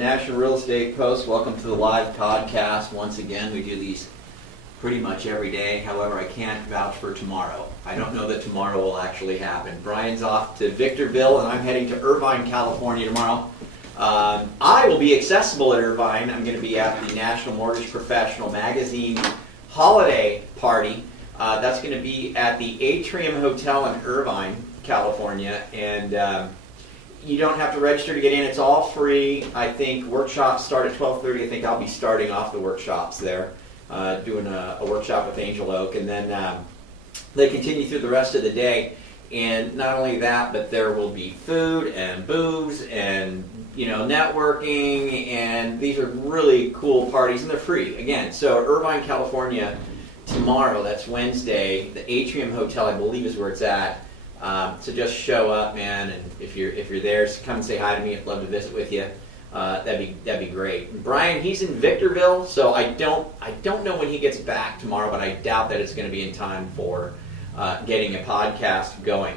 National Real Estate Post, welcome to the live podcast. Once again, we do these pretty much every day. However, I can't vouch for tomorrow. I don't know that tomorrow will actually happen. Brian's off to Victorville, and I'm heading to Irvine, California tomorrow. I will be accessible at Irvine. I'm going to be at the National Mortgage Professional Magazine holiday party. That's going to be at the Atrium Hotel in Irvine, California, and you don't have to register to get in. It's all free. I think workshops start at 12:30. I think I'll be starting off the workshops there, doing a workshop with Angel Oak, and then they continue through the rest of the day. And not only that, but there will be food and booze and networking, and these are really cool parties, and they're free again. So Irvine, California, tomorrow. That's Wednesday. The Atrium Hotel, I believe, is where it's at. So just show up, man, and if you're there, come and say hi to me. I'd love to visit with you. That'd be great. And Brian, he's in Victorville, so I don't know when he gets back tomorrow, but I doubt that it's going to be in time for getting a podcast going.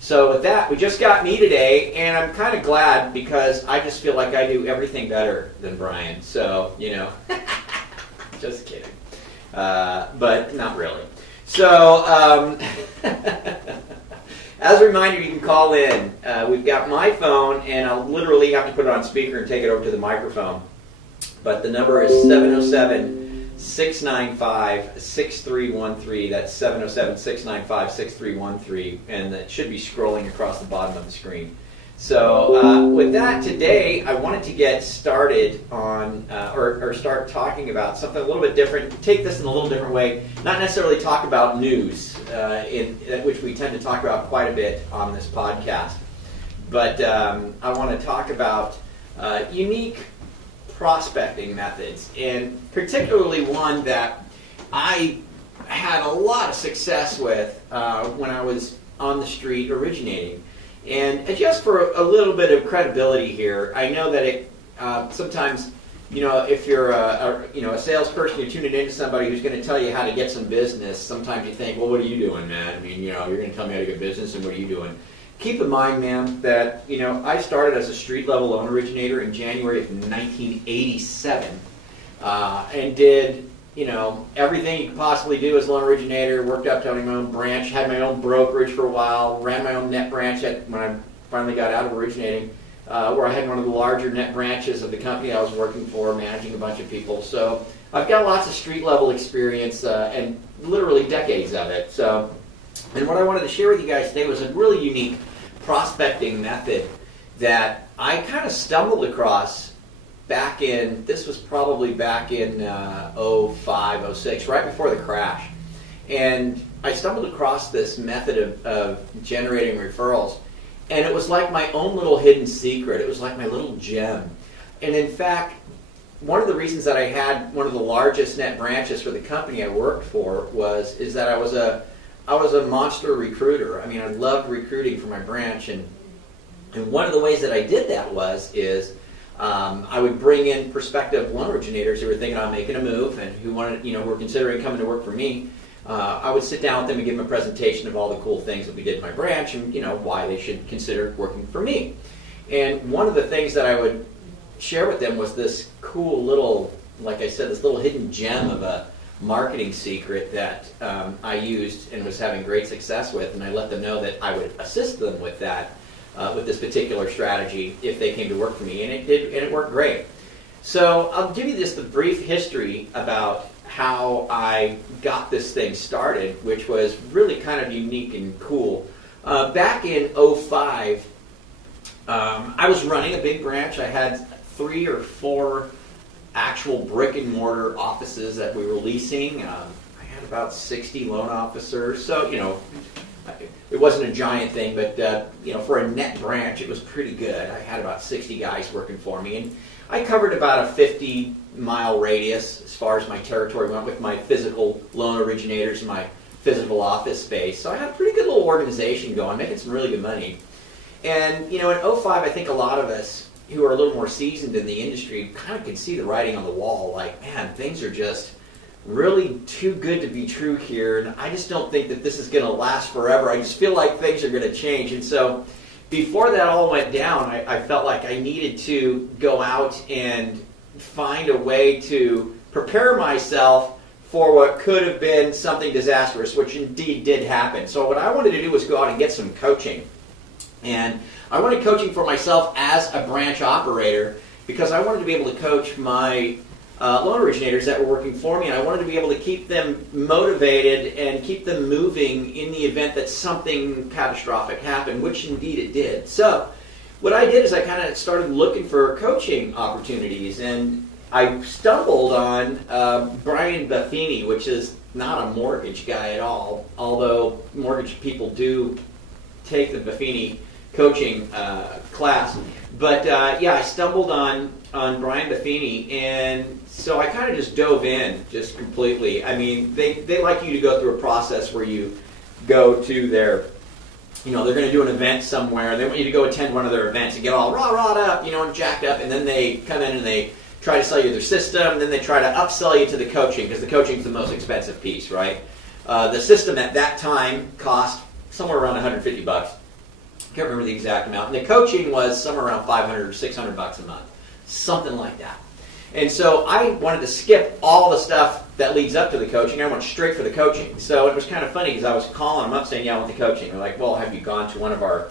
So with that, we just got me today, and I'm kind of glad because I just feel like I do everything better than Brian. So just kidding, but not really. So. As a reminder, you can call in. We've got my phone, and I'll literally have to put it on speaker and take it over to the microphone. But the number is 707-695-6313. That's 707-695-6313, and that should be scrolling across the bottom of the screen. So with that, today I wanted to get started on, or start talking about something a little bit different, take this in a little different way, not necessarily talk about news, which we tend to talk about quite a bit on this podcast, but I want to talk about unique prospecting methods, and particularly one that I had a lot of success with when I was on the street originating. And just for a little bit of credibility here, I know that it sometimes, if you're a salesperson, you're tuning into somebody who's going to tell you how to get some business. Sometimes you think, well, what are you doing, man? I mean, you're going to tell me how to get business, and what are you doing? Keep in mind, man, that I started as a street level loan originator in January of 1987, and did everything you could possibly do as a loan originator. Worked up to owning my own branch, had my own brokerage for a while, ran my own net branch when I finally got out of originating, where I had one of the larger net branches of the company I was working for, managing a bunch of people. So I've got lots of street level experience and literally decades of it. And what I wanted to share with you guys today was a really unique prospecting method that I kind of stumbled across this was probably back in 05, 06, right before the crash. And I stumbled across this method of generating referrals. And it was like my own little hidden secret. It was like my little gem. And in fact, one of the reasons that I had one of the largest net branches for the company I worked for is that I was a monster recruiter. I mean, I loved recruiting for my branch. And one of the ways that I did that is I would bring in prospective loan originators who were thinking about making a move and who were considering coming to work for me. I would sit down with them and give them a presentation of all the cool things that we did in my branch and why they should consider working for me. And one of the things that I would share with them was this cool little, like I said, this little hidden gem of a marketing secret that I used and was having great success with, and I let them know that I would assist them with that. With this particular strategy if they came to work for me, and it did, and it worked great. So I'll give you just the brief history about how I got this thing started, which was really kind of unique and cool. Back in 05, I was running a big branch. I had 3 or 4 actual brick and mortar offices that we were leasing. I had about 60 loan officers, so it wasn't a giant thing, but for a net branch, it was pretty good. I had about 60 guys working for me, and I covered about a 50-mile radius as far as my territory went with my physical loan originators and my physical office space. So I had a pretty good little organization going, making some really good money. And in 05, I think a lot of us who are a little more seasoned in the industry kind of could see the writing on the wall, like, man, things are just really too good to be true here, and I just don't think that this is going to last forever. I just feel like things are going to change. And so before that all went down, I felt like I needed to go out and find a way to prepare myself for what could have been something disastrous, which indeed did happen. So what I wanted to do was go out and get some coaching. And I wanted coaching for myself as a branch operator because I wanted to be able to coach my loan originators that were working for me, and I wanted to be able to keep them motivated and keep them moving in the event that something catastrophic happened, which indeed it did. So what I did is I kind of started looking for coaching opportunities, and I stumbled on Brian Buffini, which is not a mortgage guy at all, although mortgage people do take the Buffini coaching class. But yeah, I stumbled on Brian Buffini, and so I kind of just dove in just completely. I mean, they like you to go through a process where you go to their, they're going to do an event somewhere. They want you to go attend one of their events and get all rah-rahed up, and jacked up, and then they come in and they try to sell you their system, and then they try to upsell you to the coaching, because the coaching is the most expensive piece, right? The system at that time cost somewhere around $150. I can't remember the exact amount. And the coaching was somewhere around $500 or $600 a month, something like that. And so I wanted to skip all the stuff that leads up to the coaching. I went straight for the coaching. So it was kind of funny because I was calling them up saying, yeah, I want the coaching. They're like, well, have you gone to one of our,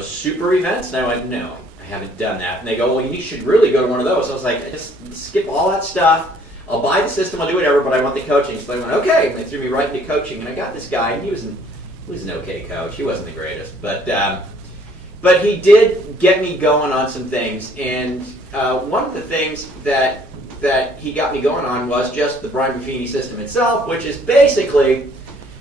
super events? And I went, no, I haven't done that. And they go, well, you should really go to one of those. So I was like, I just skip all that stuff. I'll buy the system, I'll do whatever, but I want the coaching. So they went, okay. And they threw me right into coaching. And I got this guy, and he was an okay coach. He wasn't the greatest. But he did get me going on some things. And one of the things that he got me going on was just the Brian Buffini system itself, which is basically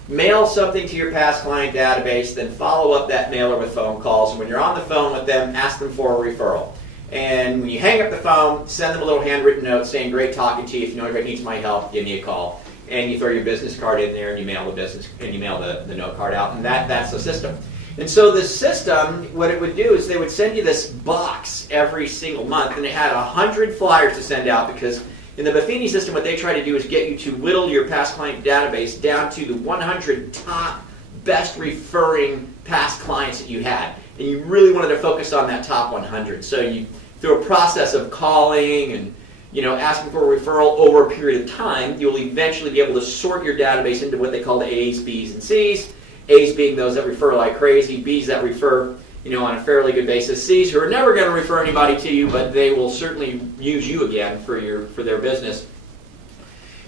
mail something to your past client database, then follow up that mailer with phone calls. And when you're on the phone with them, ask them for a referral. And when you hang up the phone, send them a little handwritten note saying, great talking to you. If you know anybody needs my help, give me a call. And you throw your business card in there, and you mail the note card out, and that's the system. And so the system, what it would do is they would send you this box every single month, and it had 100 flyers to send out, because in the Buffini system, what they try to do is get you to whittle your past client database down to the 100 top best referring past clients that you had. And you really wanted to focus on that top 100. So you, through a process of calling and asking for a referral over a period of time, you'll eventually be able to sort your database into what they call the A's, B's, and C's. A's being those that refer like crazy, B's that refer, on a fairly good basis, C's who are never going to refer anybody to you, but they will certainly use you again for their business.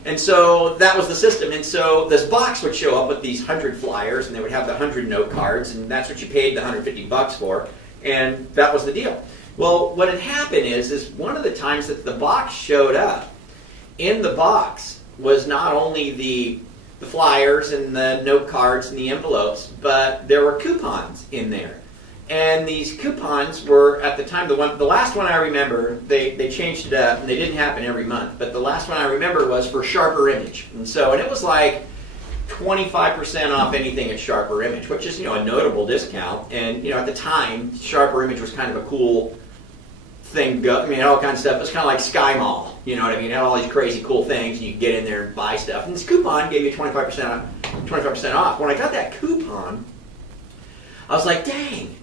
And so that was the system. And so this box would show up with these 100 flyers, and they would have the 100 note cards, and that's what you paid the $150 for, and that was the deal. Well, what had happened is one of the times that the box showed up, in the box was not only the flyers and the note cards and the envelopes, but there were coupons in there. And these coupons were, at the time, the last one I remember, they changed it up, and they didn't happen every month, but the last one I remember was for Sharper Image. And it was like 25% off anything at Sharper Image, which is, a notable discount. And, at the time, Sharper Image was kind of a cool thing. All kinds of stuff. It was kind of like Sky Mall. You know what I mean? It had all these crazy cool things, and you could get in there and buy stuff. And this coupon gave you 25% off. When I got that coupon, I was like, dang,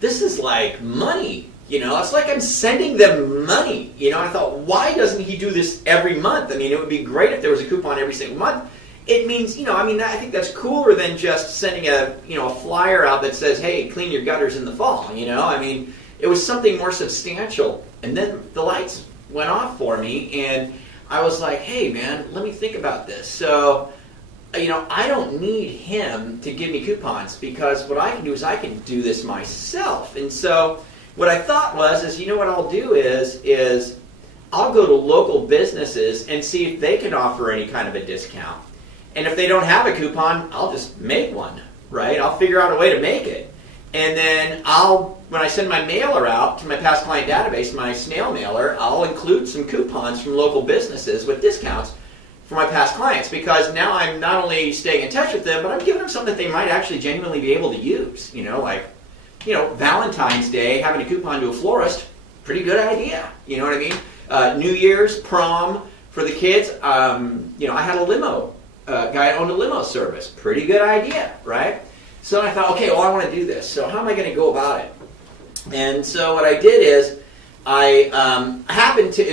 this is like money. It's like I'm sending them money. I thought, why doesn't he do this every month? It would be great if there was a coupon every single month. It means, I think that's cooler than just sending a flyer out that says, hey, clean your gutters in the fall. It was something more substantial. And then the lights went off for me, and I was like, hey, man, let me think about this. So, I don't need him to give me coupons, because what I can do is I can do this myself. And so what I thought was, what I'll do is I'll go to local businesses and see if they can offer any kind of a discount. And if they don't have a coupon, I'll just make one, right? I'll figure out a way to make it. And then when I send my mailer out to my past client database, my snail mailer, I'll include some coupons from local businesses with discounts for my past clients, because now I'm not only staying in touch with them, but I'm giving them something that they might actually genuinely be able to use. Valentine's Day, having a coupon to a florist, pretty good idea. You know what I mean? New Year's, prom for the kids. I had a limo guy owned a limo service. Pretty good idea, right? So I thought, okay, well, I want to do this. So how am I going to go about it? And so what I did is I happened to,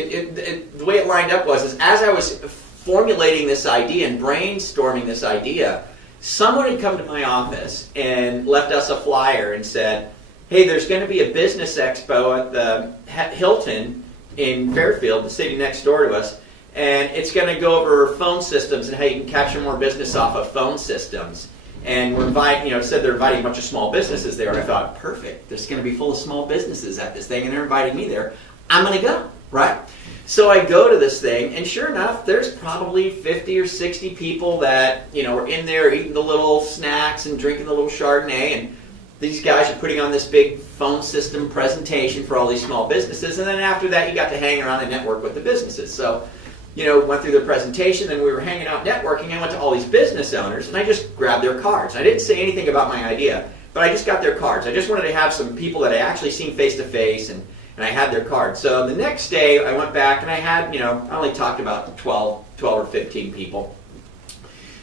the way it lined up is as I was formulating this idea and brainstorming this idea, someone had come to my office and left us a flyer and said, hey, there's going to be a business expo at the Hilton in Fairfield, the city next door to us, and it's going to go over phone systems and how you can capture more business off of phone systems. And we're inviting, it said they're inviting a bunch of small businesses there, and I thought, perfect, there's going to be full of small businesses at this thing, and they're inviting me there. I'm going to go, right? So I go to this thing, and sure enough, there's probably 50 or 60 people that, are in there eating the little snacks and drinking the little Chardonnay, and these guys are putting on this big phone system presentation for all these small businesses, and then after that, you got to hang around and network with the businesses. So, went through their presentation, and we were hanging out networking. I went to all these business owners, and I just grabbed their cards. I didn't say anything about my idea, but I just got their cards. I just wanted to have some people that I actually seen face-to-face, and I had their cards. So the next day, I went back, and I had, I only talked about 12 or 15 people.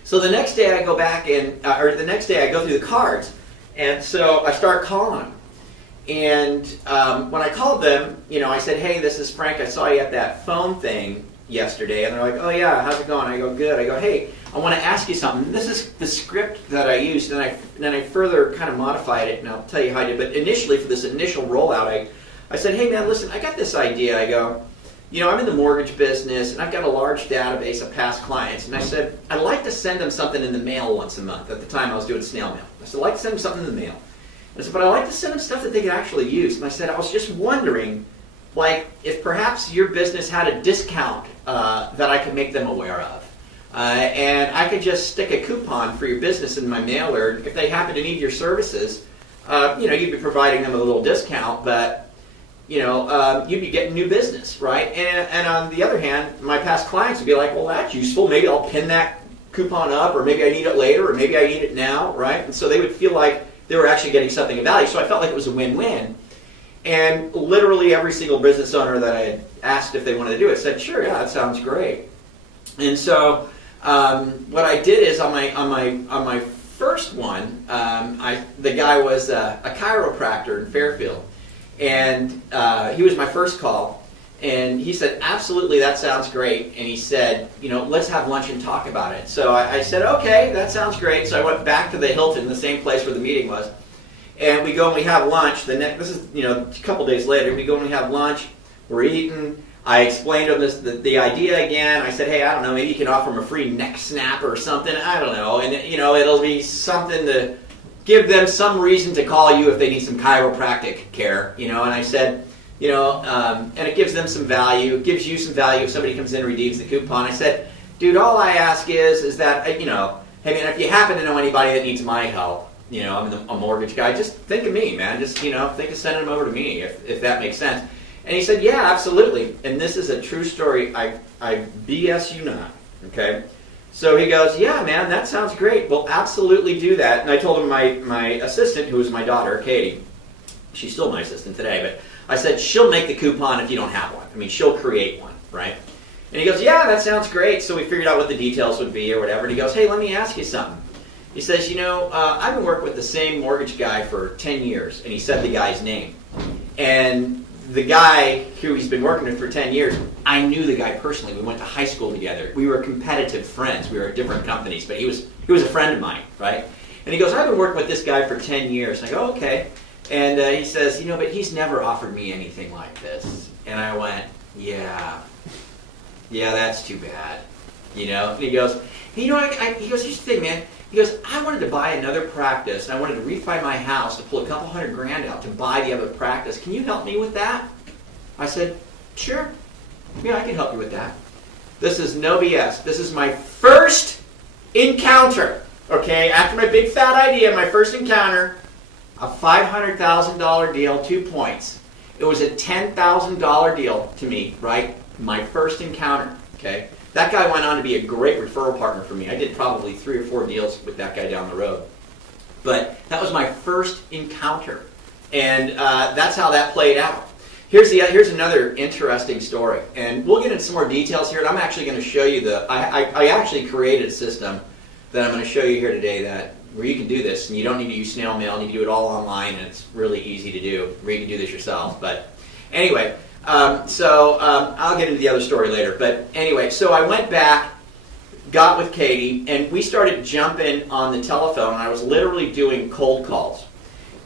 So the next day, I go back, or the next day, I go through the cards, and so I start calling them. And when I called them, I said, hey, this is Frank. I saw you at that phone thing yesterday. And they're like, oh yeah, how's it going? I go, good. I go, hey, I want to ask you something. This is the script that I used, and then I further kind of modified it, and I'll tell you how I did. But initially, for this initial rollout, I said, hey man, listen, I got this idea. I go, I'm in the mortgage business, and I've got a large database of past clients. And I said, I'd like to send them something in the mail once a month. At the time, I was doing snail mail. I said, I'd like to send them something in the mail. I said, but I'd like to send them stuff that they could actually use. And I said, I was just wondering, if perhaps your business had a discount that I could make them aware of. And I could just stick a coupon for your business in my mailer. If they happen to need your services, you'd be providing them a little discount, but, you'd be getting new business, right? And on the other hand, my past clients would be like, well, that's useful. Maybe I'll pin that coupon up, or maybe I need it later, or maybe I need it now, right? And so they would feel like they were actually getting something of value. So I felt like it was a win-win. And literally every single business owner that I had asked if they wanted to do it said, sure, yeah, that sounds great. And so what I did is on my first one, the guy was a chiropractor in Fairfield, and he was my first call, and he said, absolutely, that sounds great. And he said, let's have lunch and talk about it. So I said, okay, that sounds great. So I went back to the Hilton, the same place where the meeting was. And we go and we have lunch. This is a couple days later. We go and we have lunch. We're eating. I explained to him the idea again. I said, hey, I don't know, maybe you can offer them a free neck snap or something. I don't know. And it'll be something to give them some reason to call you if they need some chiropractic care. And I said, and it gives them some value. It gives you some value if somebody comes in and redeems the coupon. I said, dude, all I ask is that hey man, if you happen to know anybody that needs my help. I'm a mortgage guy. Just think of me, man. Just, think of sending them over to me, if that makes sense. And he said, yeah, absolutely. And this is a true story. I BS you not. Okay? So he goes, yeah, man, that sounds great. We'll absolutely do that. And I told him my assistant, who was my daughter, Katie, she's still my assistant today, but I said, she'll make the coupon if you don't have one. I mean, she'll create one, right? And he goes, yeah, that sounds great. So we figured out what the details would be or whatever. And he goes, hey, let me ask you something. He says, I've been working with the same mortgage guy for 10 years, and he said the guy's name. And the guy who he's been working with for 10 years, I knew the guy personally. We went to high school together. We were competitive friends. We were at different companies, but he was a friend of mine, right? And he goes, I've been working with this guy for 10 years. And I go, okay. And he says, but he's never offered me anything like this. And I went, yeah, that's too bad. And he goes, he goes, here's the thing, man. He goes, I wanted to buy another practice, and I wanted to refi my house to pull a couple $100,000 out to buy the other practice. Can you help me with that? I said, sure. Yeah, I can help you with that. This is no BS. This is my first encounter, okay? After my big fat idea, my first encounter, a $500,000 deal, 2 points. It was a $10,000 deal to me, right? My first encounter, okay? That guy went on to be a great referral partner for me. I did probably 3 or 4 deals with that guy down the road. But that was my first encounter. And that's how that played out. Here's another interesting story. And we'll get into some more details here. And I'm actually going to show you I actually created a system that I'm going to show you here today where you can do this, and you don't need to use snail mail, and you can do it all online, and it's really easy to do, where you can do this yourself. But anyway, I'll get into the other story later. But anyway, so I went back, got with Katie, and we started jumping on the telephone. I was literally doing cold calls.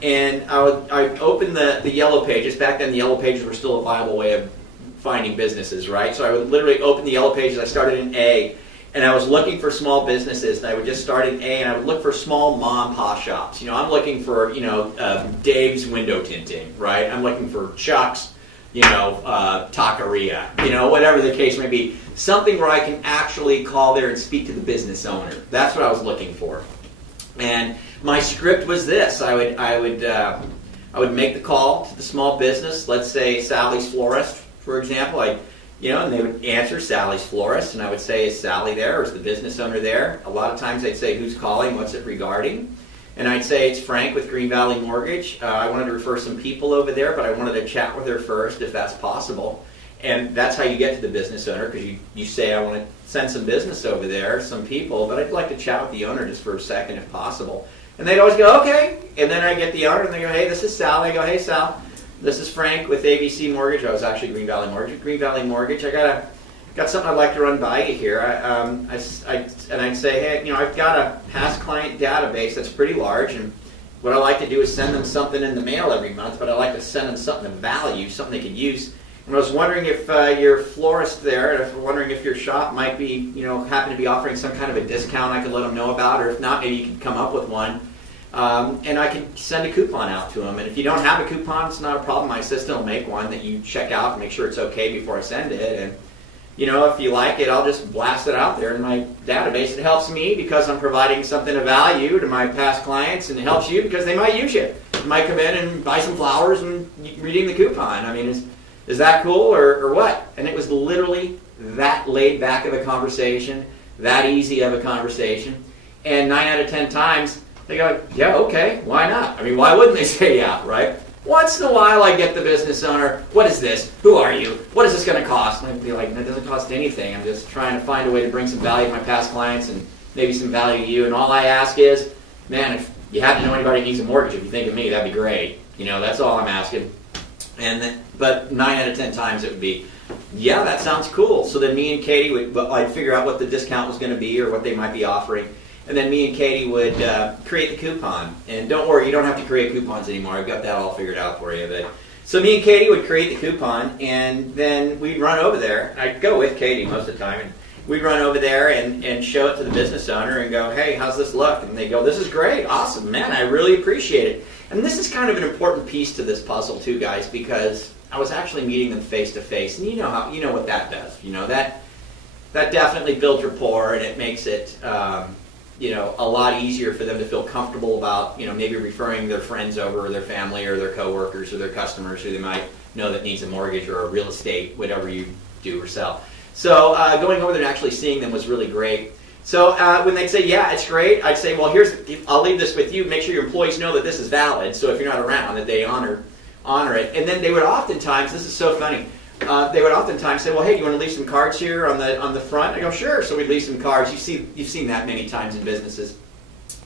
And I opened the Yellow Pages. Back then, the Yellow Pages were still a viable way of finding businesses, right? So I would literally open the Yellow Pages. I started in A, and I was looking for small businesses. And I would just start in A, and I would look for small mom and pop shops. I'm looking for, Dave's Window Tinting, right? I'm looking for Chuck's, taqueria, whatever the case may be. Something where I can actually call there and speak to the business owner. That's what I was looking for. And my script was this: I would make the call to the small business. Let's say Sally's Florist, for example. And they would answer Sally's Florist, and I would say, "Is Sally there, or is the business owner there?" A lot of times they'd say, "Who's calling? What's it regarding?" And I'd say, "It's Frank with Green Valley Mortgage. I wanted to refer some people over there, but I wanted to chat with her first, if that's possible." And that's how you get to the business owner, because you say, "I want to send some business over there, some people, but I'd like to chat with the owner just for a second, if possible." And they'd always go, "Okay." And then I get the owner, and they go, "Hey, this is Sal." I go, "Hey, Sal, this is Frank with ABC Mortgage." I was actually Green Valley Mortgage. Green Valley Mortgage. I got something I'd like to run by you here. And I'd say, "Hey, I've got a past client database that's pretty large, and what I like to do is send them something in the mail every month, but I like to send them something of value, something they could use. And I was wondering if your florist there, and I was wondering if your shop might be, happen to be offering some kind of a discount I could let them know about, or if not, maybe you could come up with one. And I can send a coupon out to them. And if you don't have a coupon, it's not a problem. My assistant will make one that you check out and make sure it's okay before I send it. And, if you like it, I'll just blast it out there in my database. It helps me because I'm providing something of value to my past clients, and it helps you because they might use you. You might come in and buy some flowers and redeem the coupon. I mean, is that cool or what?" And it was literally that laid back of a conversation, that easy of a conversation. And 9 out of 10 times, they go, "Yeah, okay, why not?" I mean, why wouldn't they say yeah, right? Once in a while, I get the business owner, "What is this? Who are you? What is this going to cost?" And I'd be like, "It doesn't cost anything. I'm just trying to find a way to bring some value to my past clients and maybe some value to you. And all I ask is, man, if you happen to know anybody who needs a mortgage, if you think of me, that'd be great. That's all I'm asking." But 9 out of 10 times it would be, "Yeah, that sounds cool." So then me and Katie I'd figure out what the discount was going to be or what they might be offering. And then me and Katie would create the coupon. And don't worry, you don't have to create coupons anymore. I've got that all figured out for you. So me and Katie would create the coupon, and then we'd run over there. I'd go with Katie most of the time. And we'd run over there and show it to the business owner and go, "Hey, how's this look?" And they go, "This is great. Awesome, man. I really appreciate it." And this is kind of an important piece to this puzzle too, guys, because I was actually meeting them face to face, and you know what that does. That definitely builds rapport, and it makes it a lot easier for them to feel comfortable about maybe referring their friends over, or their family, or their coworkers, or their customers who they might know that needs a mortgage or a real estate, whatever you do or sell. So going over there and actually seeing them was really great. So when they'd say, "Yeah, it's great," I'd say, "Well, I'll leave this with you. Make sure your employees know that this is valid. So if you're not around, that they honor it." And then they would oftentimes, this is so funny, they would oftentimes say, "Well, hey, do you want to leave some cards here on the front?" I go, "Sure." So we'd leave some cards. You've seen that many times in businesses.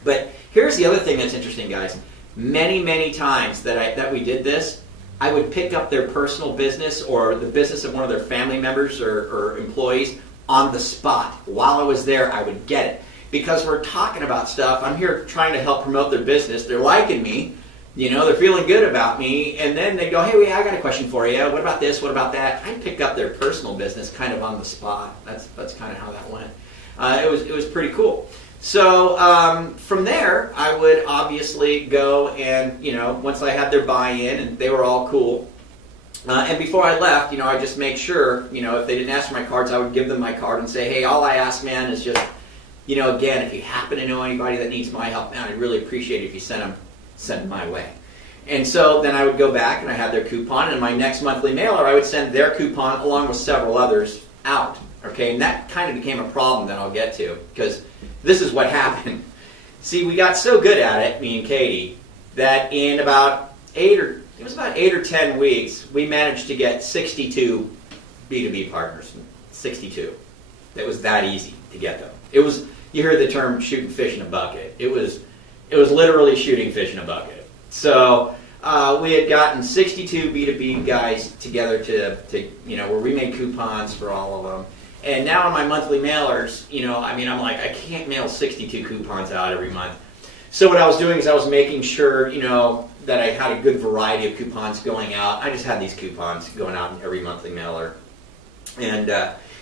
But here's the other thing that's interesting, guys. Many, many times that we did this, I would pick up their personal business or the business of one of their family members or employees on the spot. While I was there, I would get it. Because we're talking about stuff. I'm here trying to help promote their business. They're liking me. They're feeling good about me. And then they go, "Hey, I got a question for you. What about this? What about that?" I pick up their personal business kind of on the spot. That's kind of how that went. It was pretty cool. So from there, I would obviously go and, once I had their buy-in and they were all cool, and before I left, I just make sure, if they didn't ask for my cards, I would give them my card and say, "Hey, all I ask, man, is just, again, if you happen to know anybody that needs my help, man, I'd really appreciate it if you send them my way." And so then I would go back and I had their coupon, and in my next monthly mailer, I would send their coupon along with several others out. Okay, and that kind of became a problem that I'll get to, because this is what happened. See, we got so good at it, me and Katie, that in about 8 or 10 weeks, we managed to get 62 B2B partners. 62. It was that easy to get them. It was, you heard the term shooting fish in a bucket. It was It was literally shooting fish in a bucket. So we had gotten 62 B2B guys together to where we made coupons for all of them. And now on my monthly mailers, I'm like, I can't mail 62 coupons out every month. So what I was doing is I was making sure, that I had a good variety of coupons going out. I just had these coupons going out in every monthly mailer. And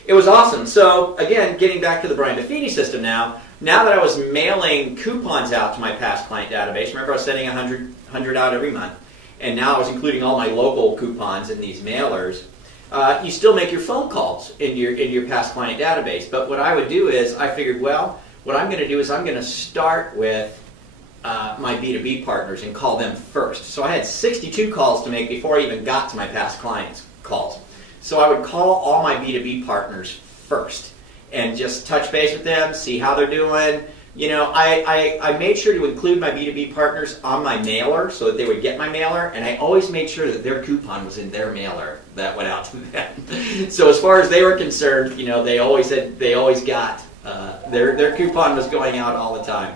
it was awesome. So again, getting back to the Brian Buffini system now that I was mailing coupons out to my past client database, remember I was sending 100 out every month, and now I was including all my local coupons in these mailers. You still make your phone calls in your past client database, but what I would do is I figured, well, what I'm going to do is I'm going to start with my B2B partners and call them first. So I had 62 calls to make before I even got to my past clients' calls. So I would call all my B2B partners first and just touch base with them, see how they're doing. I made sure to include my B2B partners on my mailer so that they would get my mailer, and I always made sure that their coupon was in their mailer that went out to them. So as far as they were concerned, they always got their coupon was going out all the time.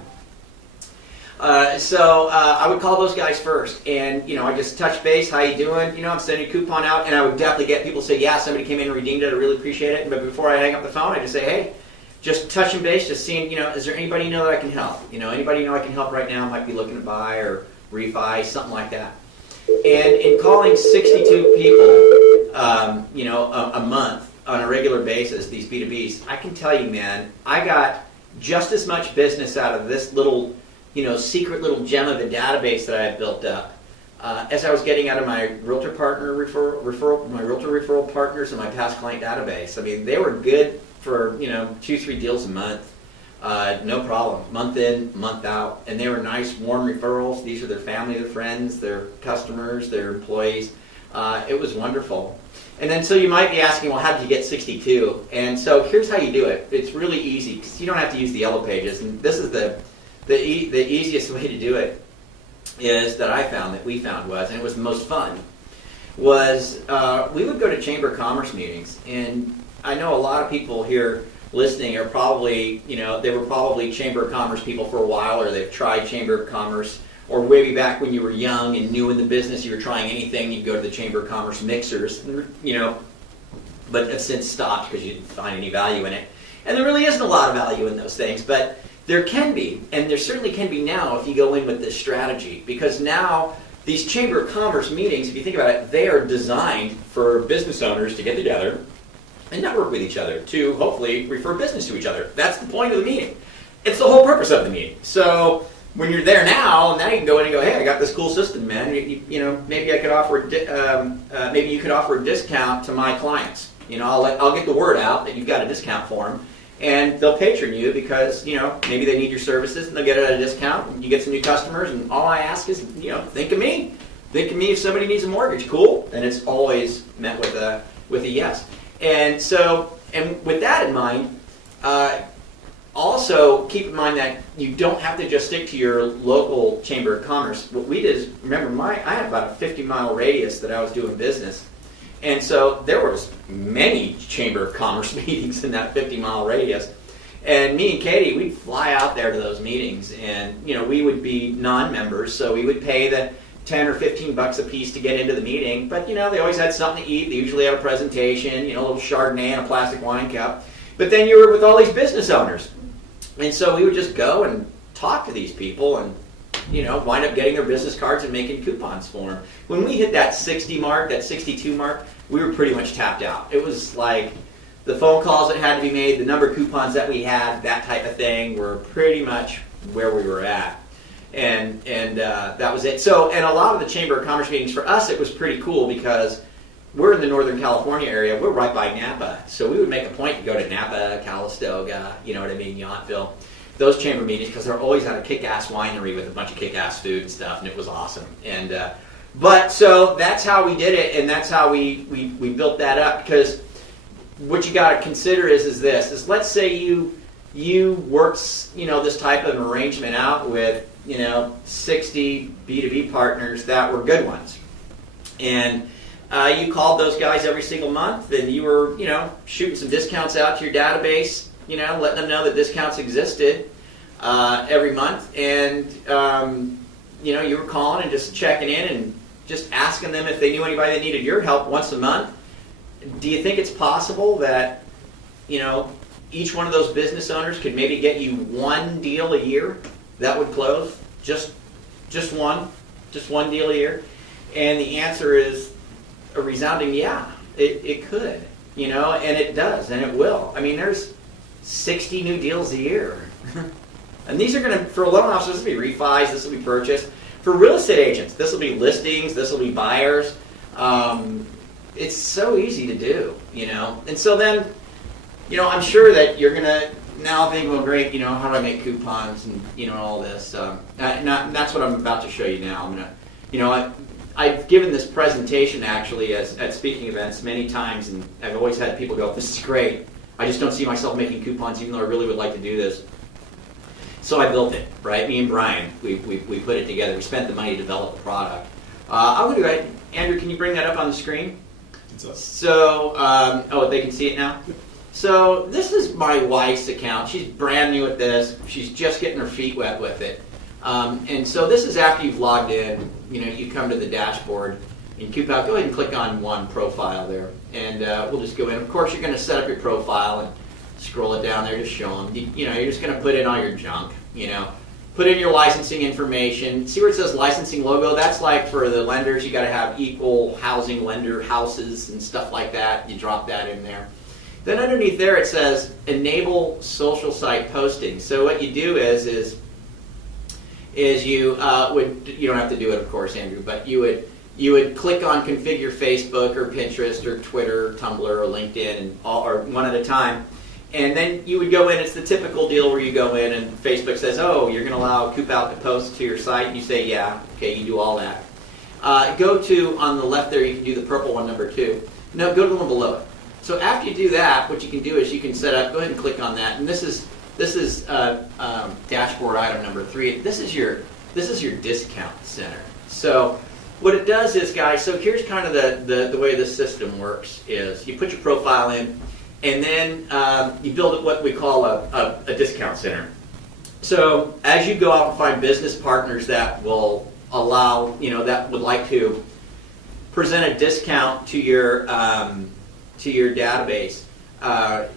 So I would call those guys first, and I just touch base. How you doing? I'm sending a coupon out, and I would definitely get people say, yeah, somebody came in and redeemed it. I really appreciate it. But before I hang up the phone, I just say, hey, just touching base, just seeing, is there anybody that I can help? Anybody I can help right now might be looking to buy or refi, something like that. And in calling 62 people, a month on a regular basis, these B2Bs, I can tell you, man, I got just as much business out of this little, secret little gem of a database that I had built up as I was getting out of my realtor partner my realtor referral partners and my past client database. I mean, they were good for 2-3 deals a month, no problem, month in, month out, and they were nice, warm referrals. These are their family, their friends, their customers, their employees. It was wonderful. And then so you might be asking, well, how did you get 62? And so here's how you do it. It's really easy because you don't have to use the yellow pages, and this is the easiest way to do it is that we found was, and it was the most fun, was we would go to Chamber of Commerce meetings. And I know a lot of people here listening are probably, they were probably Chamber of Commerce people for a while, or they've tried Chamber of Commerce, or maybe back when you were young and new in the business, you were trying anything, you'd go to the Chamber of Commerce mixers, but have since stopped because you didn't find any value in it. And there really isn't a lot of value in those things, but there can be, and there certainly can be now if you go in with this strategy, because now these Chamber of Commerce meetings, if you think about it, they are designed for business owners to get together and network with each other to hopefully refer business to each other. That's the point of the meeting. It's the whole purpose of the meeting. So when you're there now you can go in and go, hey, I got this cool system, man. Maybe I could offer, maybe you could offer a discount to my clients. I'll get the word out that you've got a discount for them, and they'll patron you because maybe they need your services and they'll get it at a discount. And you get some new customers, and all I ask is think of me. Think of me if somebody needs a mortgage. Cool, and it's always met with a yes. And so, and with that in mind, also keep in mind that you don't have to just stick to your local Chamber of Commerce. What we did is, remember, I had about a 50-mile radius that I was doing business. And so there was many Chamber of Commerce meetings in that 50-mile radius. And me and Katie, we'd fly out there to those meetings, and we would be non-members, so we would pay the $10 or $15 a piece to get into the meeting, but they always had something to eat. They usually had a presentation, a little Chardonnay and a plastic wine cup. But then you were with all these business owners, and so we would just go and talk to these people and wind up getting their business cards and making coupons for them. When we hit that 60 mark, that 62 mark, we were pretty much tapped out. It was like the phone calls that had to be made, the number of coupons that we had, that type of thing, were pretty much where we were at. And that was it. So, and a lot of the Chamber of Commerce meetings, for us, it was pretty cool because we're in the Northern California area. We're right by Napa. So we would make a point to go to Napa, Calistoga, Yountville, those chamber meetings, because they're always at a kick-ass winery with a bunch of kick-ass food and stuff, and it was awesome. And but so that's how we did it, and that's how we built that up. Because what you got to consider is let's say you worked this type of arrangement out with 60 B2B partners that were good ones, and you called those guys every single month, and you were shooting some discounts out to your database, letting them know that discounts existed. every month, and you were calling and just checking in and just asking them if they knew anybody that needed your help once a month. Do you think it's possible that each one of those business owners could maybe get you one deal a year that would close? Just one deal a year? And the answer is a resounding yeah. It could, and it does, and it will. I mean, there's 60 new deals a year. And these are going to, for loan officers, this will be refis, this will be purchase. For real estate agents, this will be listings, this will be buyers. It's so easy to do, And so then, I'm sure that you're going to now think, well, great, how do I make coupons and, all this. And that's what I'm about to show you now. I'm going to, I've given this presentation actually at speaking events many times, and I've always had people go, this is great. I just don't see myself making coupons, even though I really would like to do this. So I built it, right? Me and Brian, we put it together. We spent the money to develop the product. I'm going to go ahead. Andrew, can you bring that up on the screen? So, they can see it now? So this is my wife's account. She's brand new at this. She's just getting her feet wet with it. And so this is after you've logged in. You come to the dashboard in KoopOut. Go ahead and click on one profile there. And we'll just go in. Of course, you're going to set up your profile and scroll it down there to show them. You're just going to put in all your junk. Put in your licensing information. See where it says licensing logo? That's like for the lenders. You got to have equal housing lender houses and stuff like that. You drop that in there. Then underneath there it says enable social site posting. So what you do is you don't have to do it, of course, Andrew, but you would click on configure Facebook or Pinterest or Twitter, or Tumblr or LinkedIn or one at a time. And then you would go in. It's the typical deal where you go in and Facebook says, oh, you're going to allow KoopOut to post to your site. And you say, yeah. Okay, you do all that. Go to, on the left there, you can do the purple one, number 2. No, go to the one below it. So after you do that, what you can do is you can set up, go ahead and click on that. And this is dashboard item number 3. This is your discount center. So what it does is, guys, so here's kind of the way this system works is you put your profile in, and then you build what we call a discount center. So as you go out and find business partners that will allow, that would like to present a discount to your database, the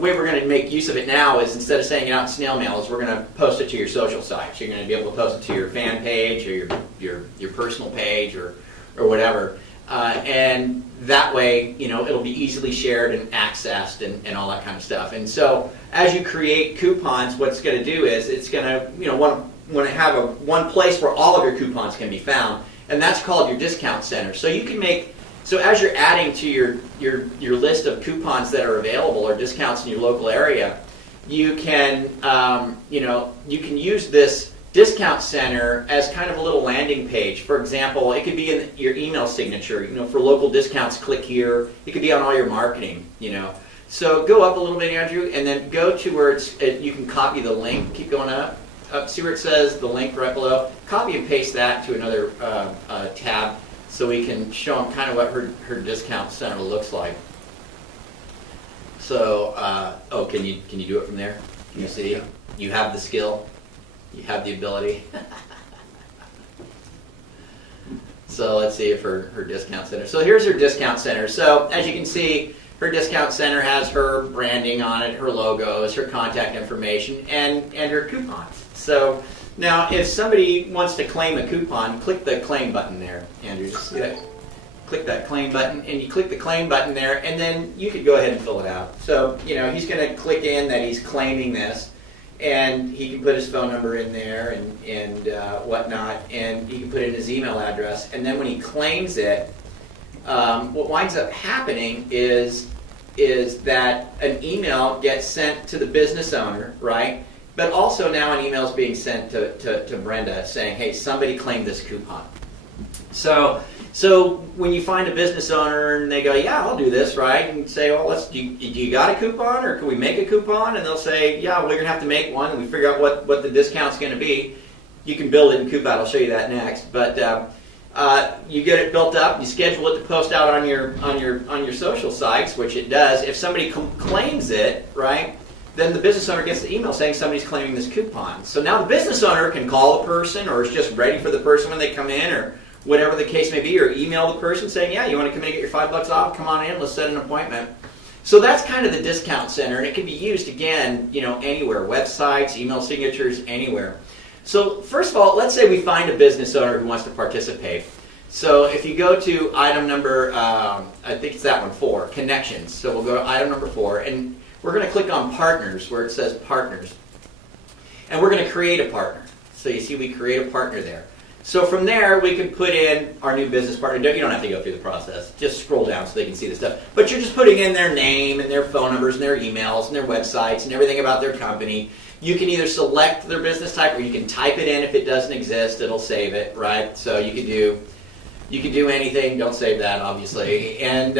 way we're going to make use of it now is instead of sending it out in snail mail, is we're going to post it to your social sites. You're going to be able to post it to your fan page or your personal page or whatever. And that way, it'll be easily shared and accessed and all that kind of stuff. And so as you create coupons, what it's going to do is it's going to, want to have one place where all of your coupons can be found, and that's called your discount center. So you can make, so as you're adding to your list of coupons that are available or discounts in your local area, you can, you can use this discount center as kind of a little landing page. For example, it could be in your email signature. For local discounts, click here. It could be on all your marketing. So go up a little bit, Andrew, and then go to where you can copy the link. Keep going up. See where it says the link right below. Copy and paste that to another tab so we can show them kind of what her discount center looks like. So, can you do it from there? Can you see? You have the skill. You have the ability. So let's see if her discount center. So here's her discount center. So as you can see, her discount center has her branding on it, her logos, her contact information, and her coupons. So now if somebody wants to claim a coupon, click the claim button there. Andrew, just see that? Click that claim button, and you click the claim button there, and then you could go ahead and fill it out. So he's going to click in that he's claiming this. And he can put his phone number in there and whatnot, and he can put in his email address. And then when he claims it, what winds up happening is that an email gets sent to the business owner, right? But also now an email is being sent to Brenda saying, hey, somebody claimed this coupon. So when you find a business owner and they go, yeah, I'll do this, right? And say, well, do you got a coupon, or can we make a coupon? And they'll say, yeah, we're going to have to make one, and we figure out what the discount's going to be. You can build it in KoopOut. I'll show you that next. But you get it built up. You schedule it to post out on your social sites, which it does. If somebody claims it, right, then the business owner gets the email saying somebody's claiming this coupon. So now the business owner can call the person, or is just ready for the person when they come in, or whatever the case may be, or email the person saying, yeah, you want to come in and get your $5 off? Come on in, let's set an appointment. So that's kind of the discount center, and it can be used, again, anywhere, websites, email signatures, anywhere. So first of all, let's say we find a business owner who wants to participate. So if you go to item number, I think it's that one, 4, connections. So we'll go to item number 4, and we're going to click on partners, where it says partners. And we're going to create a partner. So you see we create a partner there. So from there, we can put in our new business partner. You don't have to go through the process. Just scroll down so they can see the stuff. But you're just putting in their name and their phone numbers and their emails and their websites and everything about their company. You can either select their business type, or you can type it in. If it doesn't exist, it'll save it, right? So you can do anything. Don't save that, obviously. And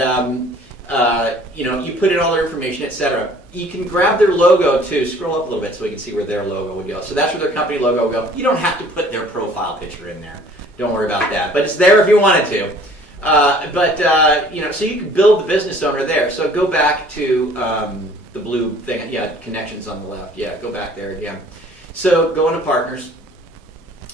you put in all their information, etc. You can grab their logo too. Scroll up a little bit so we can see where their logo would go. So that's where their company logo will go. You don't have to put their profile picture in there. Don't worry about that. But it's there if you wanted to. So you can build the business owner there. So go back to the blue thing. Yeah, connections on the left. Yeah, go back there again. So go into partners.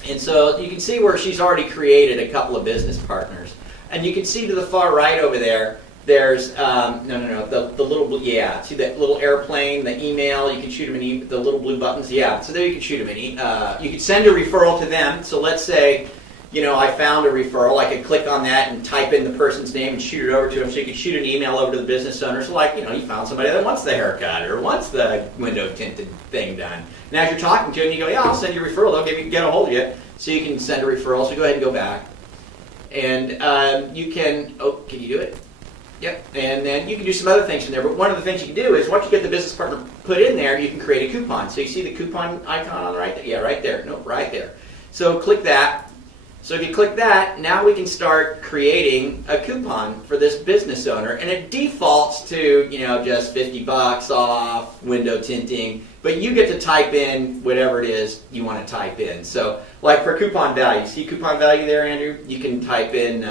And so you can see where she's already created a couple of business partners. And you can see to the far right over there, there's, the little, see that little airplane, the email, you can shoot them in the little blue buttons, yeah, so there you can shoot them in, you can send a referral to them. So let's say, I found a referral, I could click on that and type in the person's name and shoot it over to them. So you could shoot an email over to the business owner. So you found somebody that wants the haircut or wants the window tinted thing done. And as you're talking to them, you go, yeah, I'll send you a referral, they'll maybe get a hold of you. So you can send a referral, so go ahead and go back. And you can, can you do it? Yep, and then you can do some other things from there, but one of the things you can do is once you get the business partner put in there, you can create a coupon. So you see the coupon icon on the right there? Yeah, right there. Nope, right there. So click that. So if you click that, now we can start creating a coupon for this business owner, and it defaults to, just $50 off, window tinting, but you get to type in whatever it is you want to type in. So like for coupon value, see coupon value there, Andrew? You can type in,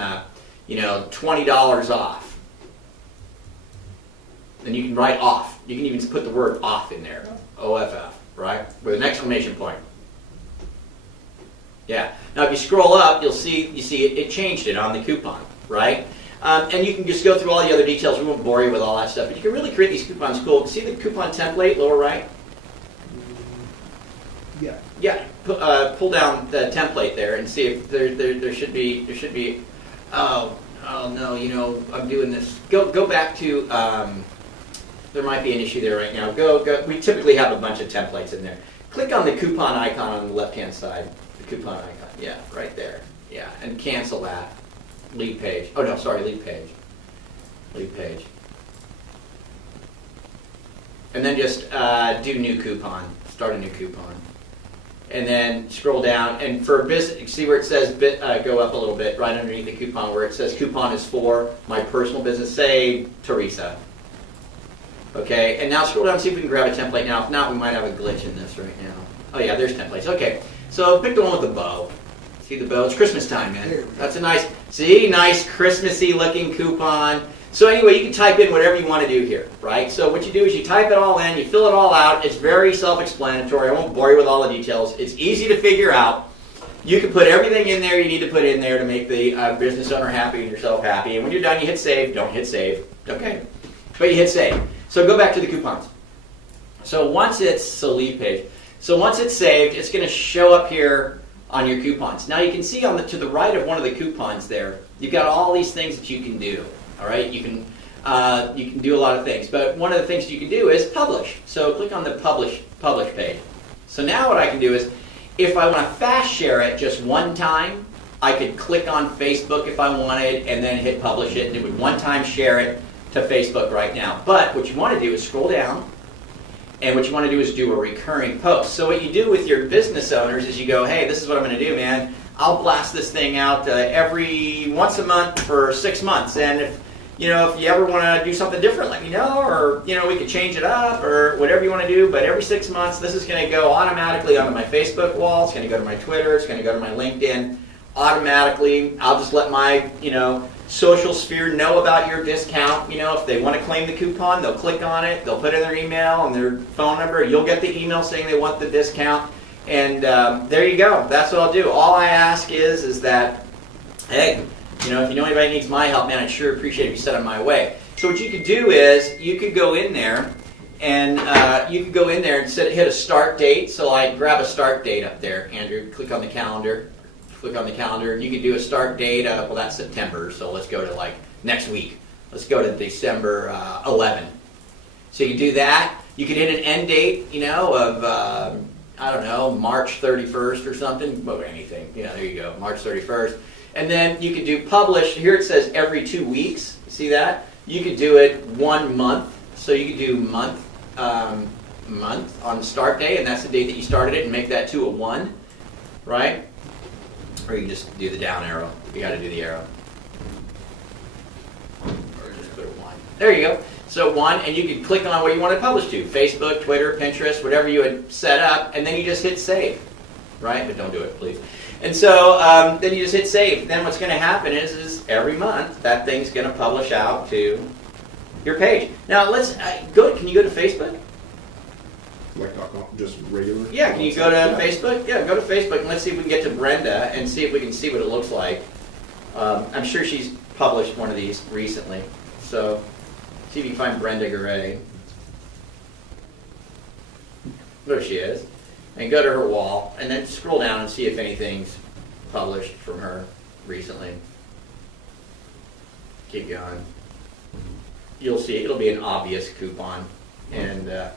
$20 off. And you can write off. You can even put the word off in there. OFF, right? With an exclamation point. Yeah. Now if you scroll up, you see it changed it on the coupon, right? And you can just go through all the other details. We won't bore you with all that stuff. But you can really create these coupons cool. See the coupon template, lower right? Yeah. Yeah. Pull down the template there and see if there should be. Oh no, I'm doing this. Go back to. There might be an issue there right now. Go. We typically have a bunch of templates in there. Click on the coupon icon on the left-hand side. The coupon icon. Yeah, right there. Yeah, and cancel that. Leave page. Oh no, sorry, leave page. Leave page. And then just do new coupon. Start a new coupon. And then scroll down. And for business, see where it says go up a little bit, right underneath the coupon, where it says coupon is for my personal business. Say Teresa. Okay, and now scroll down and see if we can grab a template now. If not, we might have a glitch in this right now. Oh yeah, there's templates. Okay, so pick the one with the bow. See the bow? It's Christmas time, man. That's a nice Christmassy looking coupon. So anyway, you can type in whatever you want to do here, right? So what you do is you type it all in, you fill it all out. It's very self-explanatory. I won't bore you with all the details. It's easy to figure out. You can put everything in there you need to put in there to make the business owner happy and yourself happy. And when you're done, you hit save. Don't hit save. Okay. But you hit save. So go back to the coupons. So once it's leave page. So once it's saved, it's going to show up here on your coupons. Now you can see to the right of one of the coupons there, you've got all these things that you can do. All right, you can do a lot of things, but one of the things you can do is publish. So click on the publish page. So now what I can do is, if I want to fast share it just one time, I could click on Facebook if I wanted, and then hit publish it, and it would one time share it to Facebook right now. But what you want to do is scroll down, and what you want to do is do a recurring post. So what you do with your business owners is you go, hey, this is what I'm going to do, man. I'll blast this thing out every once a month for 6 months, and if you ever want to do something different, let me know, or we could change it up, or whatever you want to do. But every 6 months, this is going to go automatically onto my Facebook wall. It's going to go to my Twitter. It's going to go to my LinkedIn automatically. I'll just let my social sphere know about your discount. If they want to claim the coupon, they'll click on it, they'll put in their email and their phone number. You'll get the email saying they want the discount. And there you go. That's what I'll do. All I ask is that, hey, if you know anybody needs my help, man, I'd sure appreciate it if you send them my way. So what you could do is you could go in there and hit a start date. So I grab a start date up there, Andrew. Click on the calendar. And you can do a start date. Well, that's September, so let's go to like next week. Let's go to December 11. So you can do that. You could hit an end date, of I don't know, March 31st or something. Well, anything. There you go, March 31st. And then you could do publish. Here it says every 2 weeks. See that? You could do it 1 month. So you could do month on the start day, and that's the date that you started it, and make that to a 1, right? Or you can just do the down arrow. You got to do the arrow. Or just put a 1. There you go. So 1, and you can click on what you want to publish to. Facebook, Twitter, Pinterest, whatever you had set up, and then you just hit save. Right? But don't do it, please. And so then you just hit save. Then what's going to happen is every month that thing's going to publish out to your page. Now let's go. Can you go to Facebook? Like just regular? Yeah, can you go to Facebook? Yeah, go to Facebook and let's see if we can get to Brenda and see if we can see what it looks like. I'm sure she's published one of these recently. So see if you can find Brenda Garay. There she is. And go to her wall and then scroll down and see if anything's published from her recently. Keep going. You'll see it'll be an obvious coupon. And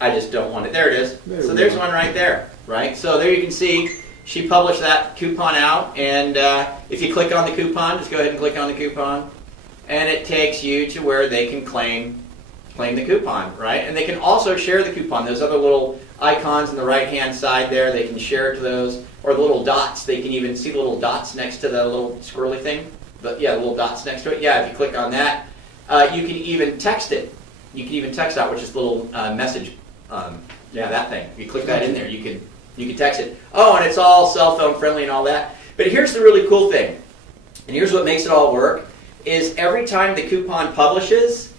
I just don't want it. There it is. So there's one right there, right? So there you can see she published that coupon out, and if you click on the coupon, just go ahead and click on the coupon, and it takes you to where they can claim the coupon, right? And they can also share the coupon. Those other little icons on the right-hand side there, they can share it to those, or the little dots. They can even see the little dots next to the little squirrely thing. The little dots next to it. Yeah, if you click on that, you can even text it. You can even text out, which is a little message. That thing. If you click that in there, you can text it. Oh, and it's all cell phone friendly and all that. But here's the really cool thing, and here's what makes it all work, is every time the coupon publishes,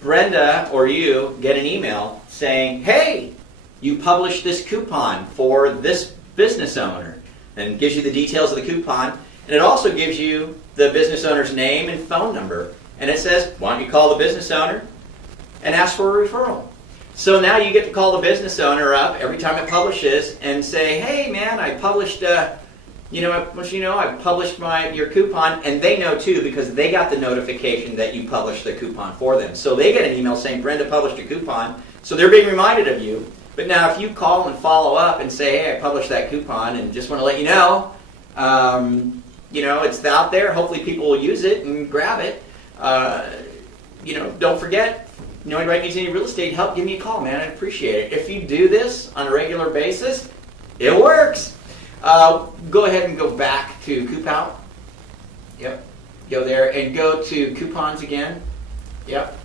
Brenda or you get an email saying, hey, you published this coupon for this business owner, and it gives you the details of the coupon, and it also gives you the business owner's name and phone number, and it says, why don't you call the business owner and ask for a referral. So now you get to call the business owner up every time it publishes and say, hey man, I published I published your coupon, and they know too because they got the notification that you published the coupon for them. So they get an email saying Brenda published a coupon, so they're being reminded of you. But now if you call and follow up and say, hey, I published that coupon and just want to let you know, it's out there. Hopefully people will use it and grab it. Don't forget, anybody needs any real estate help, give me a call, man. I'd appreciate it. If you do this on a regular basis, it works. Go ahead and go back to Coupout. Yep. Go there and go to coupons again. Yep.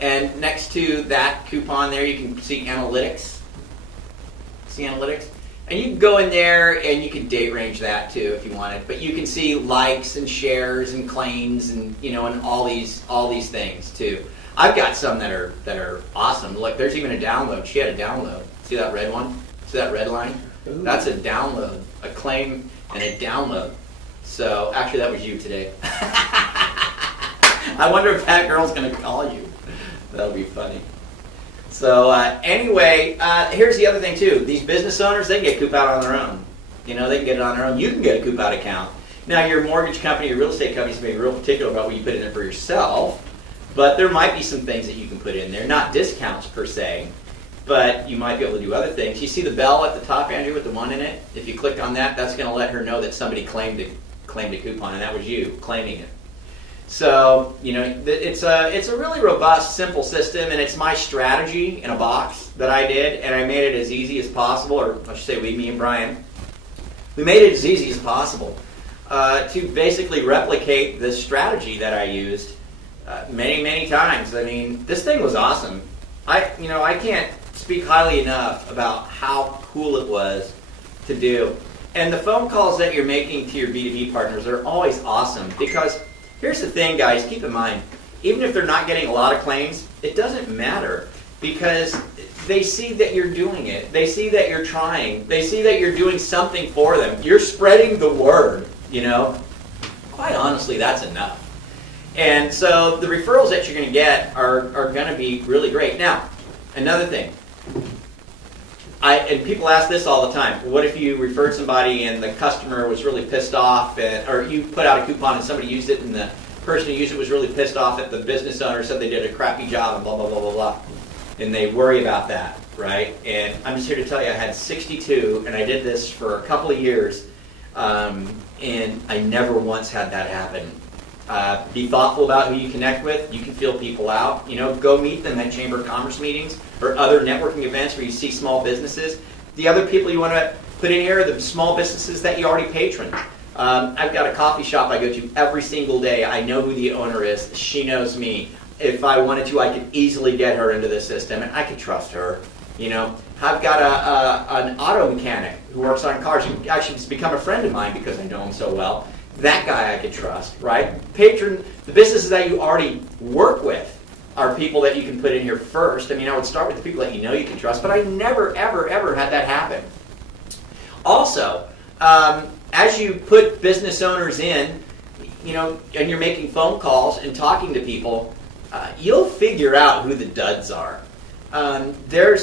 And next to that coupon there, you can see analytics. See analytics? And you can go in there and you can date range that too if you wanted. But you can see likes and shares and claims and and all these things too. I've got some that are awesome. Look, there's even a download. She had a download. See that red one? See that red line? Ooh. That's a download, a claim and a download. So actually, that was you today. I wonder if that girl's going to call you. That'll be funny. So anyway, here's the other thing too. These business owners, they can get Coupout on their own. They can get it on their own. You can get a Coupout account. Now, your mortgage company, your real estate company is going to be real particular about what you put in there for yourself. But there might be some things that you can put in there, not discounts per se, but you might be able to do other things. You see the bell at the top, Andrew, with the 1 in it? If you click on that, that's going to let her know that somebody claimed a coupon, and that was you claiming it. So, it's a really robust, simple system, and it's my strategy in a box that I did, and I made it as easy as possible, or I should say me and Brian. We made it as easy as possible to basically replicate the strategy that I used many, many times. I mean, this thing was awesome. I can't speak highly enough about how cool it was to do. And the phone calls that you're making to your B2B partners are always awesome, because here's the thing, guys, keep in mind, even if they're not getting a lot of claims, it doesn't matter, because they see that you're doing it. They see that you're trying. They see that you're doing something for them. You're spreading the word, you know. Quite honestly, that's enough. And so the referrals that you're going to get are going to be really great. Now, another thing. And people ask this all the time. What if you referred somebody and the customer was really pissed off, or you put out a coupon and somebody used it and the person who used it was really pissed off that the business owner said they did a crappy job and blah, blah, blah, blah, blah. And they worry about that, right? And I'm just here to tell you I had 62, and I did this for a couple of years, and I never once had that happen. Be thoughtful about who you connect with. You can feel people out. You know, go meet them at Chamber of Commerce meetings or other networking events where you see small businesses. The other people you want to put in here are the small businesses that you already patron. I've got a coffee shop I go to every single day. I know who the owner is. She knows me. If I wanted to, I could easily get her into the system, and I could trust her. You know, I've got an auto mechanic who works on cars who actually has become a friend of mine because I know him so well. That guy I could trust, right? Patron, the businesses that you already work with are people that you can put in here first. I mean, I would start with the people that you know you can trust, but I never, ever, ever had that happen. Also, as you put business owners in, you know, and you're making phone calls and talking to people, you'll figure out who the duds are. There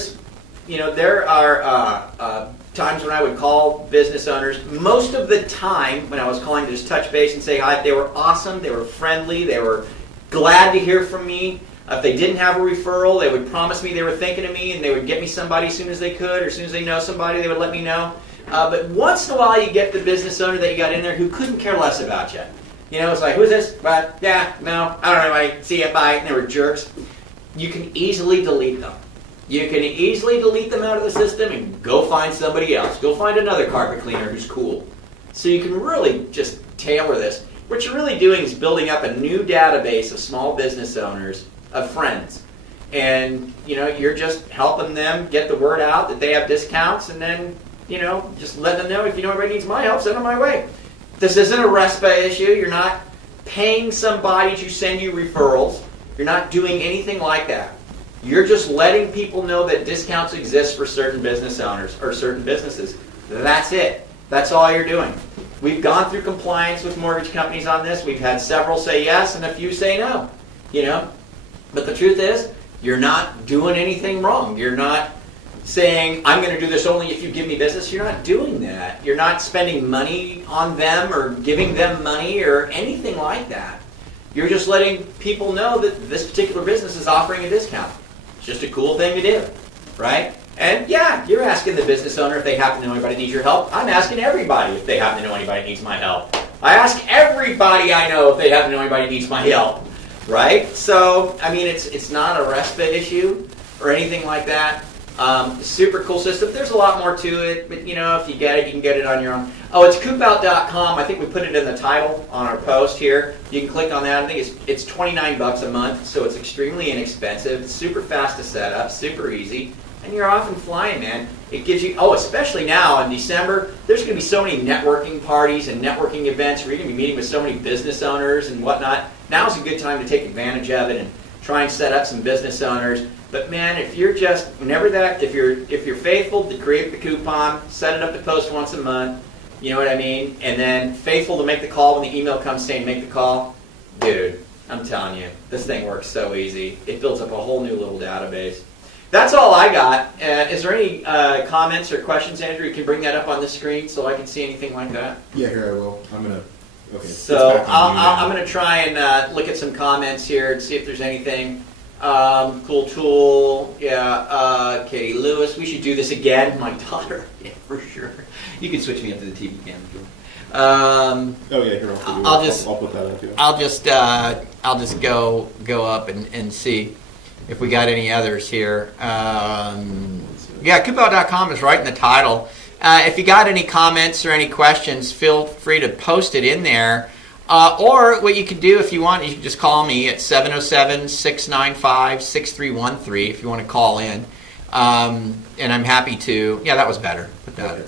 are times when I would call business owners. Most of the time when I was calling to just touch base and say hi, they were awesome, they were friendly, they were glad to hear from me. If they didn't have a referral, they would promise me they were thinking of me and they would get me somebody as soon as they could, or as soon as they know somebody, they would let me know. But once in a while you get the business owner that you got in there who couldn't care less about you. You know, it's like, who's this? But yeah, no, I don't know anybody. See it, bye. And they were jerks. You can easily delete them. You can easily delete them out of the system and go find somebody else. Go find another carpet cleaner who's cool. So you can really just tailor this. What you're really doing is building up a new database of small business owners, of friends. And, you know, you're just helping them get the word out that they have discounts, and then, you know, just letting them know, if you know anybody needs my help, send them my way. This isn't a RESPA issue. You're not paying somebody to send you referrals. You're not doing anything like that. You're just letting people know that discounts exist for certain business owners or certain businesses. That's it. That's all you're doing. We've gone through compliance with mortgage companies on this. We've had several say yes and a few say no. You know, but the truth is, you're not doing anything wrong. You're not saying, I'm going to do this only if you give me business. You're not doing that. You're not spending money on them or giving them money or anything like that. You're just letting people know that this particular business is offering a discount. It's just a cool thing to do, right? And yeah, you're asking the business owner if they happen to know anybody needs your help. I'm asking everybody if they happen to know anybody needs my help. I ask everybody I know if they happen to know anybody needs my help, right? So, I mean, it's not a RESPA issue or anything like that. Super cool system. There's a lot more to it, but you know, if you get it, you can get it on your own. Oh, it's CoopOut.com. I think we put it in the title on our post here. You can click on that. I think it's $29 a month, so it's extremely inexpensive. It's super fast to set up, super easy, and you're off and flying, man. It gives you, especially now in December, there's going to be so many networking parties and networking events where you're going to be meeting with so many business owners and whatnot. Now's a good time to take advantage of it and try and set up some business owners. But man, if you're if you're faithful to create the coupon, set it up to post once a month, you know what I mean, and then faithful to make the call when the email comes saying make the call, dude, I'm telling you, this thing works so easy. It builds up a whole new little database. That's all I got. Is there any comments or questions, Andrew? You can bring that up on the screen so I can see anything like that. Yeah, here I will. Okay. So I'm gonna try and look at some comments here and see if there's anything. Cool tool, yeah. Katie Lewis, we should do this again. My daughter, yeah, for sure. You can switch me up to the TV cam if you want. Oh yeah, here I'll put that up too. I'll just go up and see if we got any others here. Yeah, CoopOut.com is right in the title. If you got any comments or any questions, feel free to post it in there. Or what you can do if you want, you can just call me at 707-695-6313 if you want to call in. And I'm happy to. Yeah, that was better. Put that.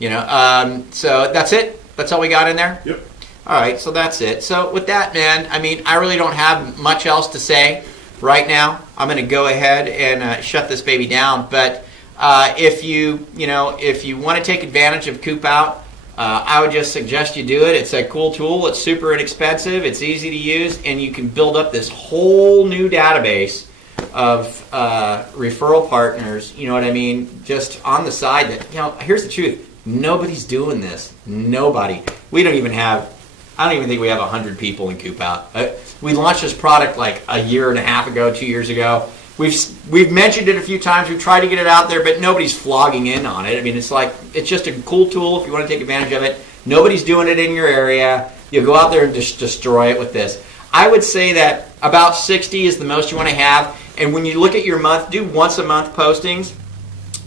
So that's it. That's all we got in there. Yep. All right, so that's it. So with that, man, I mean, I really don't have much else to say right now. I'm going to go ahead and shut this baby down. But if you want to take advantage of Coop Out, I would just suggest you do it. It's a cool tool. It's super inexpensive. It's easy to use, and you can build up this whole new database of referral partners. You know what I mean? Just on the side. That here's the truth. Nobody's doing this. Nobody. I don't even think we have 100 people in Coop Out. We launched this product like a year and a half ago, 2 years ago. We've mentioned it a few times. We've tried to get it out there, but nobody's flogging in on it. I mean, it's just a cool tool if you want to take advantage of it. Nobody's doing it in your area. You go out there and just destroy it with this. I would say that about 60 is the most you want to have. And when you look at your month, do once a month postings.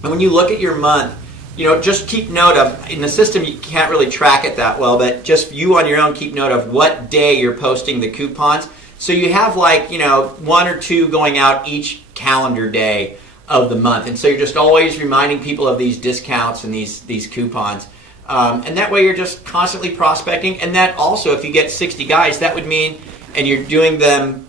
And when you look at your month, just keep note of, in the system you can't really track it that well, but just you on your own keep note of what day you're posting the coupons. So you have 1 or 2 going out each calendar day of the month. And so you're just always reminding people of these discounts and these coupons. And that way you're just constantly prospecting. And that also, if you get 60 guys, that would mean, and you're doing them,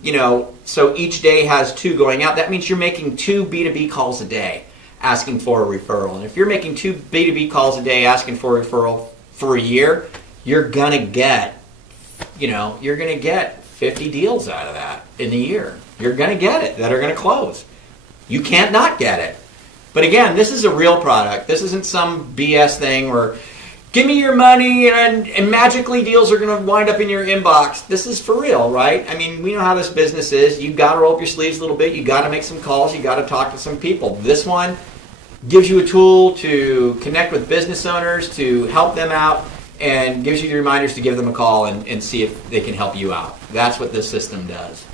so each day has 2 going out, that means you're making 2 B2B calls a day asking for a referral. And if you're making 2 B2B calls a day asking for a referral for a year, you're going to get 50 deals out of that in a year. You're going to get it that are going to close. You can't not get it. But again, this is a real product. This isn't some BS thing where give me your money and magically deals are going to wind up in your inbox. This is for real, right? I mean, we know how this business is. You've got to roll up your sleeves a little bit. You've got to make some calls. You've got to talk to some people. This one gives you a tool to connect with business owners, to help them out, and gives you the reminders to give them a call and see if they can help you out. That's what this system does.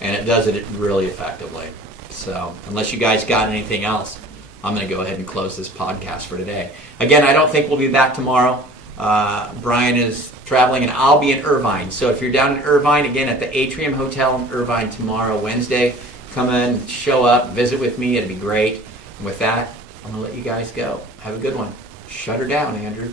And it does it really effectively. So unless you guys got anything else, I'm going to go ahead and close this podcast for today. Again, I don't think we'll be back tomorrow. Brian is traveling, and I'll be in Irvine. So if you're down in Irvine, again, at the Atrium Hotel in Irvine tomorrow, Wednesday, come in, show up, visit with me. It'd be great. And with that, I'm going to let you guys go. Have a good one. Shut her down, Andrew.